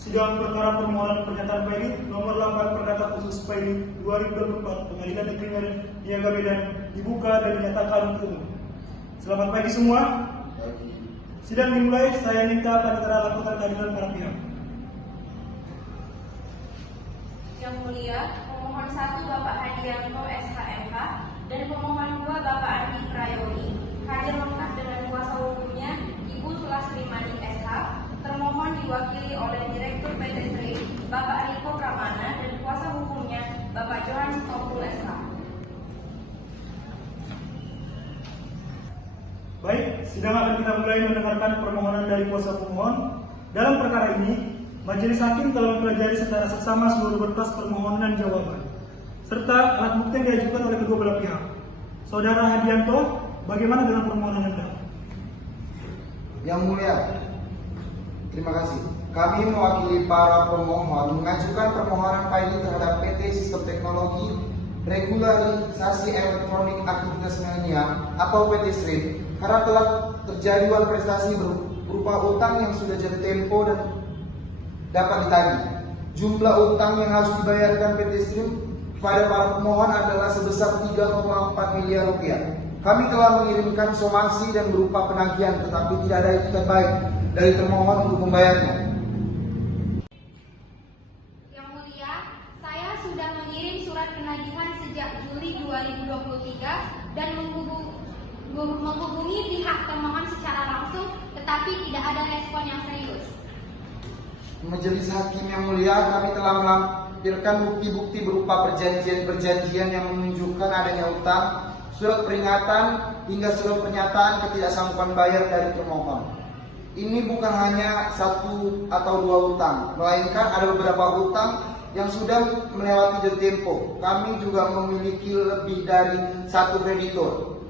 Sidang perkara permohonan pernyataan Paidit nomor 8 Perdata Khusus Paidit 2024 Pengadilan Negeri Niaga Medan dibuka dan dinyatakan untuk umum. Selamat pagi semua. Sidang dimulai. Saya minta pada tanda laporan kehadiran para pihak. Yang mulia, pemohon 1 Bapak Hadianto SHMH dan pemohon 2 Bapak Andi Prayoni hadir lengkap dengan kuasa hukumnya Ibu Sulasrimani SH. Termohon diwakili oleh Direktur PT Stri Bapak Riko Pramana dan kuasa hukumnya Bapak Johan Sitompul SH. Baik, sidang akan kita mulai mendengarkan permohonan dari kuasa pemohon. Dalam perkara ini, Majelis Hakim telah mempelajari secara seksama seluruh berkas permohonan dan jawaban, serta alat bukti yang diajukan oleh kedua belah pihak. Saudara Hadianto, bagaimana dengan permohonan Anda? Yang mulia, terima kasih. Kami mewakili para pemohon mengajukan permohonan Paidit terhadap PT Sistem Teknologi Regularisasi Elektronik Aktivitas Milenial atau PT SRI karena telah terjadi jual prestasi berupa utang yang sudah jatuh tempo dan dapat ditagih. Jumlah utang yang harus dibayarkan PT SRI kepada para pemohon adalah sebesar 3,4 miliar rupiah. Kami telah mengirimkan somasi dan berupa penagihan, tetapi tidak ada itikat baik dari termohon untuk membayarnya. Yang mulia, saya sudah mengirim surat penagihan sejak Juli 2023 dan menghubungi pihak termohon secara langsung, tetapi tidak ada respon yang serius. Majelis Hakim yang mulia, kami telah melampirkan bukti-bukti berupa perjanjian yang menunjukkan adanya utang, surat peringatan, hingga surat pernyataan ketidaksanggupan bayar dari termohon. Ini bukan hanya 1 atau 2 utang, melainkan ada beberapa utang yang sudah melewati jatuh tempo. Kami juga memiliki lebih dari 1 kreditor.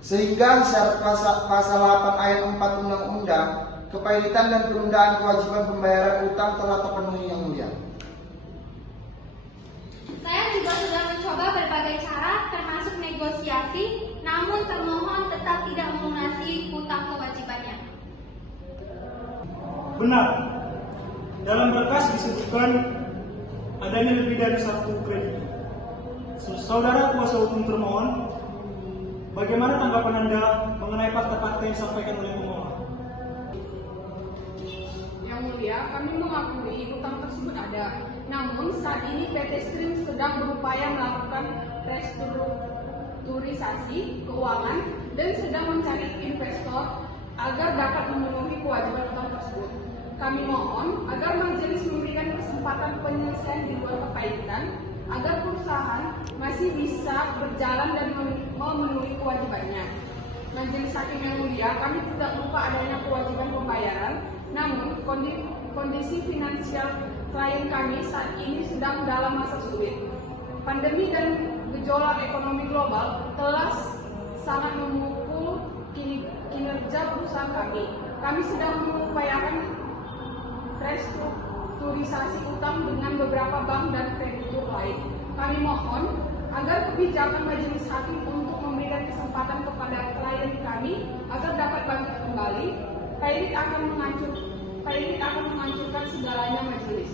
Sehingga syarat pasal 8 ayat 4 Undang-Undang Kepaiditan dan penundaan kewajiban pembayaran utang telah terpenuhi yang mulia. Saya juga sudah mencoba berbagai cara termasuk negosiasi, namun termohon tetap tidak melunasi hutang kewajibannya. Benar. Dalam berkas disebutkan adanya lebih dari 1 kredit. Saudara kuasa hukum termohon, bagaimana tanggapan Anda mengenai fakta-fakta yang disampaikan oleh pemohon? Yang mulia, kami mengakui utang tersebut ada. Namun saat ini PT Stream sedang berupaya melakukan restrukturisasi keuangan dan sedang mencari investor agar dapat memenuhi kewajiban utang tersebut. Kami mohon agar majelis memberikan kesempatan penyelesaian di luar kepaiditan agar perusahaan masih bisa berjalan dan memenuhi kewajibannya. Majelis Hakim yang mulia, kami tidak lupa adanya kewajiban pembayaran, namun kondisi finansial klien kami saat ini sedang dalam masa sulit. Pandemi dan gejolak ekonomi global telah sangat memukul kinerja perusahaan kami. Kami sedang mengupayakan restrukturisasi utang dengan beberapa bank dan kreditur lain. Kami mohon agar kebijakan majelis hakim untuk memberikan kesempatan kepada klien kami agar dapat bangkit kembali. Paidit akan menghancurkan segalanya majelis.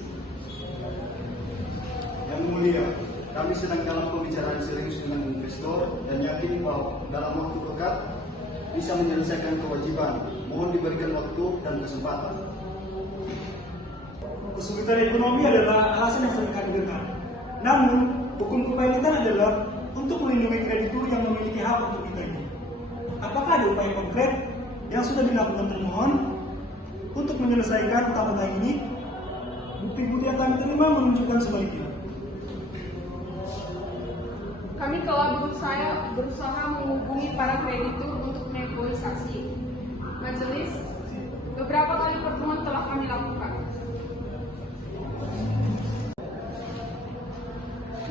Yang mulia, kami sedang dalam pembicaraan serius dengan investor dan yakin bahwa dalam waktu dekat bisa menyelesaikan kewajiban. Mohon diberikan waktu dan kesempatan. Kesulitan ekonomi adalah alasan yang sering kami dengar. Namun, hukum kepaiditan adalah untuk melindungi kreditur yang memiliki hak untuk ditagih. Apakah ada upaya konkret yang sudah dilakukan termohon untuk menyelesaikan utang-utang ini? Bukti-bukti yang kami terima menunjukkan sebaliknya. Kami telah berusaha menghubungi para kreditur untuk negosiasi. Majelis, beberapa kali pertemuan telah kami lakukan.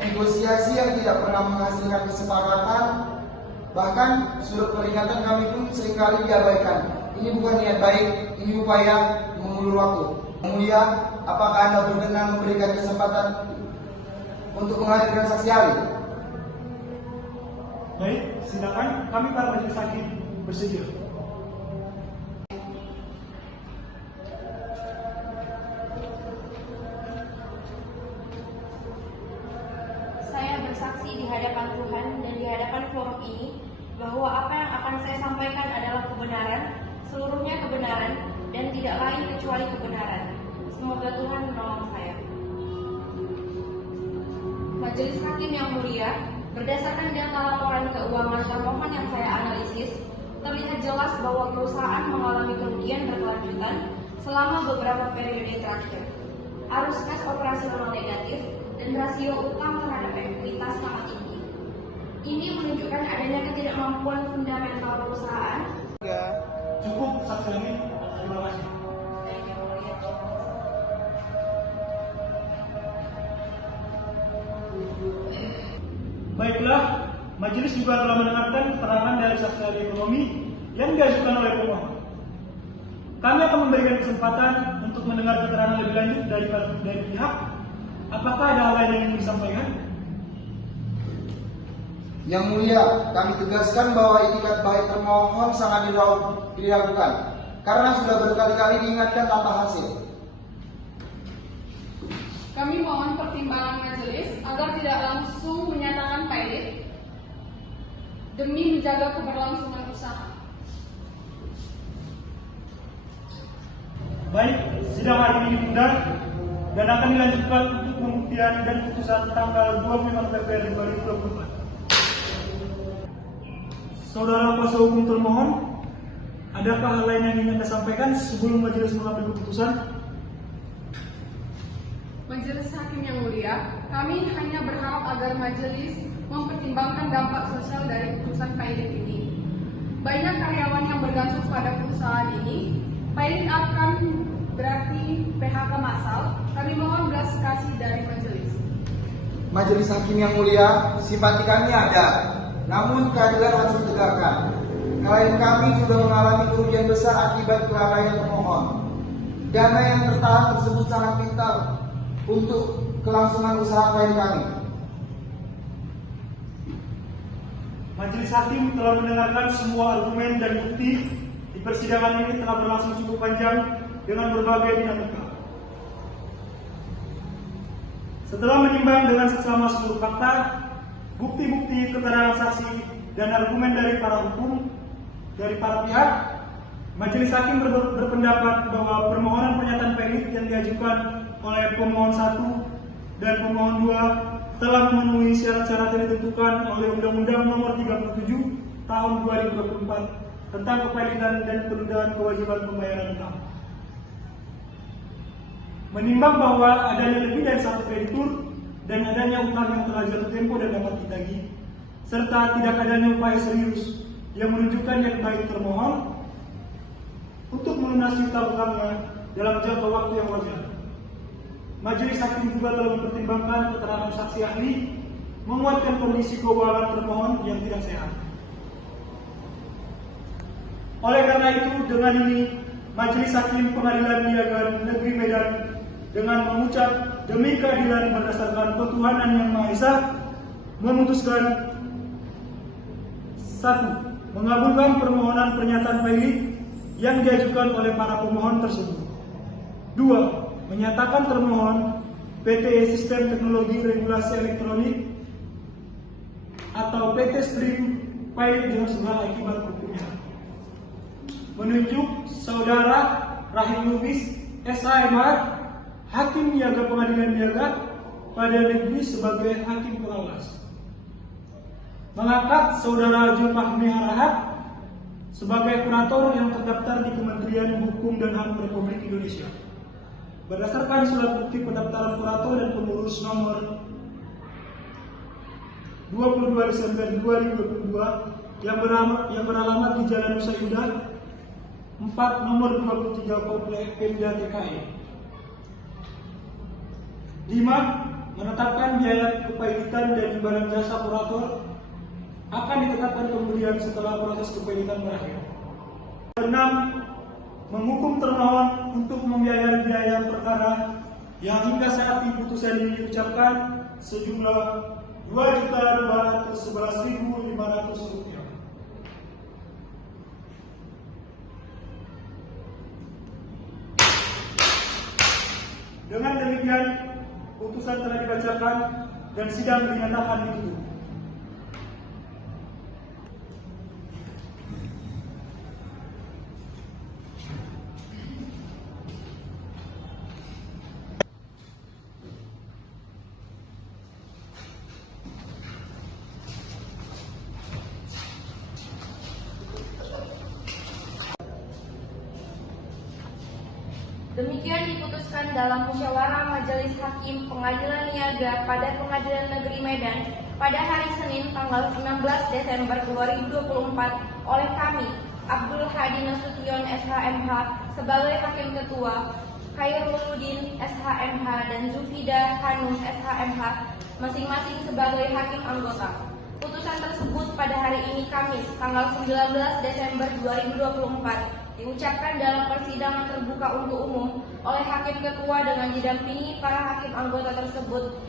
Negosiasi yang tidak pernah menghasilkan kesepakatan, bahkan surat peringatan kami pun seringkali diabaikan. Ini bukan niat baik, ini upaya mengulur waktu. Yang mulia, apakah Anda berkenan memberikan kesempatan untuk menghadirkan saksi ahli? Baik, silakan. Kami para majelis hakim bersedia. bersaksi di hadapan Tuhan dan di hadapan forum ini bahwa apa yang akan saya sampaikan adalah kebenaran, seluruhnya kebenaran, dan tidak lain kecuali kebenaran. Semoga Tuhan menolong saya. Majelis Hakim yang mulia, berdasarkan data laporan keuangan termohon yang saya analisis, terlihat jelas bahwa perusahaan mengalami kerugian berkelanjutan selama beberapa periode terakhir. Arus kas operasional negatif dan rasio utang terhadap ekuitas sangat tinggi. Ini menunjukkan adanya ketidakmampuan fundamental perusahaan. Cukup saksi ini. Terima kasih. Baik, yang mulia. Baiklah, majelis juga telah mendengarkan keterangan dari saksi ahli ekonomi yang diajukan oleh pemohon. Kami akan memberikan kesempatan untuk mendengar keterangan lebih lanjut dari pihak. Apakah ada hal lain yang ingin disampaikan? Yang mulia, kami tegaskan bahwa itikat baik termohon sangat diragukan karena sudah berkali-kali diingatkan tanpa hasil. Kami mohon pertimbangan majelis agar tidak langsung menyatakan pilot demi menjaga keberlangsungan usaha. Baik, sidang hari ini ditunda dan akan dilanjutkan untuk pembuktian dan putusan tanggal 25 Februari 2024. Saudara kuasa hukum termohon, adakah hal lain yang ingin Anda sampaikan sebelum majelis mengambil keputusan? Majelis Hakim yang mulia, kami hanya berharap agar majelis mempertimbangkan dampak sosial dari putusan pilot ini. Banyak karyawan yang bergantung pada perusahaan ini. Pilot akan berarti PHK massal. Kami mohon belas kasih dari majelis. Majelis Hakim yang mulia, simpati kami ada, namun keadilan harus ditegakkan. Klien kami sudah mengalami kerugian besar akibat kelalaian termohon. Dana yang tertahan tersebut sangat vital untuk kelangsungan usaha klien kami. Majelis Hakim telah mendengarkan semua argumen dan bukti. Di persidangan ini telah berlangsung cukup panjang dengan berbagai dinamika. Setelah menimbang dengan seksama seluruh fakta, bukti-bukti, keterangan saksi, dan argumen dari para pihak, Majelis Hakim berpendapat bahwa permohonan pernyataan pilot yang diajukan oleh pemohon 1 dan pemohon 2 telah memenuhi syarat-syarat yang ditentukan oleh Undang-Undang Nomor 37 Tahun 2024 tentang kepailitan dan penundaan kewajiban pembayaran utang. Menimbang bahwa adanya lebih dari satu kreditur dan adanya utang yang telah jatuh tempo dan dapat ditagih, serta tidak adanya upaya serius yang menunjukkan niat baik termohon untuk melunasi utang-utangnya dalam jangka waktu yang wajar. Majelis Hakim juga telah mempertimbangkan keterangan saksi ahli menguatkan kondisi keuangan termohon yang tidak sehat. Oleh karena itu, dengan ini Majelis Hakim Pengadilan Niaga Negeri Medan dengan mengucap demi keadilan berdasarkan ketuhanan yang Maha Esa memutuskan 1. Mengabulkan permohonan pernyataan pilot yang diajukan oleh para pemohon tersebut. 2. Menyatakan termohon PT Sistem Teknologi Regulasi Elektronik atau PT Stream pilot dengan segala akibat hukumnya. Menunjuk Saudara Rahim Lubis SHMR, Hakim Niaga Pengadilan Niaga pada negeri sebagai Hakim Pengawas. Mengangkat Saudara Zulfahmi Harahap sebagai kurator yang terdaftar di Kementerian Hukum dan HAM Republik Indonesia. Berdasarkan surat bukti pendaftaran kurator dan pengurus nomor 22 Desember 2022 yang beralamat di Jalan Nusa Indah 4 nomor 23 Komplek Pemda TKI. 5. Menetapkan biaya kepailitan dan imbalan jasa kurator akan ditetapkan kemudian setelah proses kepailitan berakhir. 6. Menghukum termohon untuk membiayai biaya perkara yang hingga saat ini putusan ini diucapkan sejumlah Rp2.211.500. Dengan demikian, putusan telah dibacakan dan sidang dinyatakan ditutup. Demikian diputuskan dalam musyawarah Majelis Hakim Pengadilan Niaga pada Pengadilan Negeri Medan pada hari Senin tanggal 16 Desember 2024 oleh kami, Abdul Hadi Nasution SHMH sebagai Hakim Ketua, Khairuluddin SHMH dan Zufida Hanum SHMH masing-masing sebagai Hakim Anggota. Putusan tersebut pada hari ini Kamis tanggal 19 Desember 2024 diucapkan dalam persidangan terbuka untuk umum oleh Hakim Ketua dengan didampingi para hakim anggota tersebut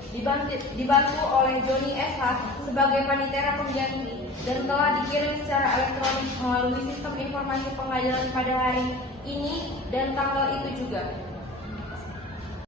dibantu oleh Joni SH sebagai panitera pengganti dan telah dikirim secara elektronik melalui sistem informasi pengadilan pada hari ini dan tanggal itu juga.